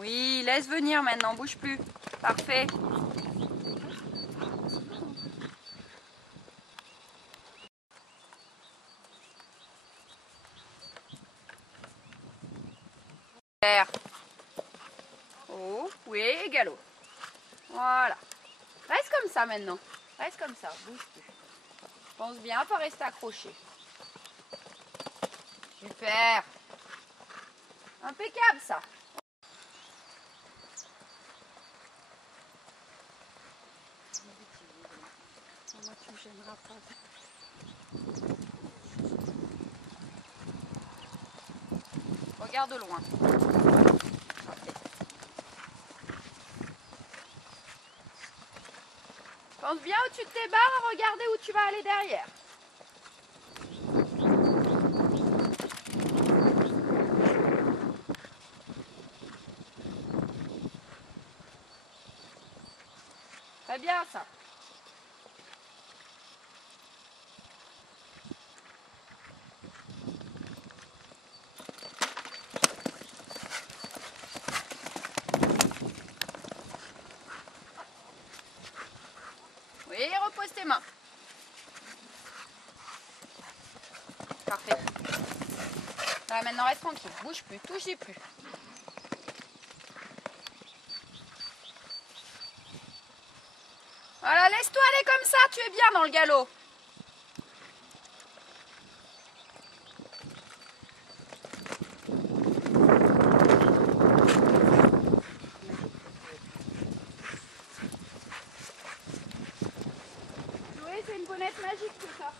Oui, laisse venir maintenant, bouge plus. Parfait. Oh, oui, galop. Voilà. Reste comme ça maintenant. Reste comme ça, bouge plus. Pense bien, pas rester accroché. Super. Impeccable ça. Moi, tu me gêneras pas. Regarde de loin. Parfait. Pense bien au-dessus de tes barres à regarder où tu vas aller derrière. Très bien ça. Oui, repose tes mains. Parfait. Voilà, maintenant reste tranquille. Bouge plus, touchez plus. Voilà, laisse-toi aller comme ça, tu es bien dans le galop. Oui, c'est une bonnette magique tout ça.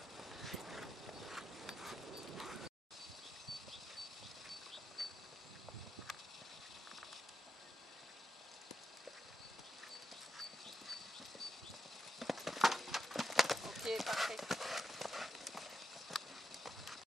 Ok, parfait.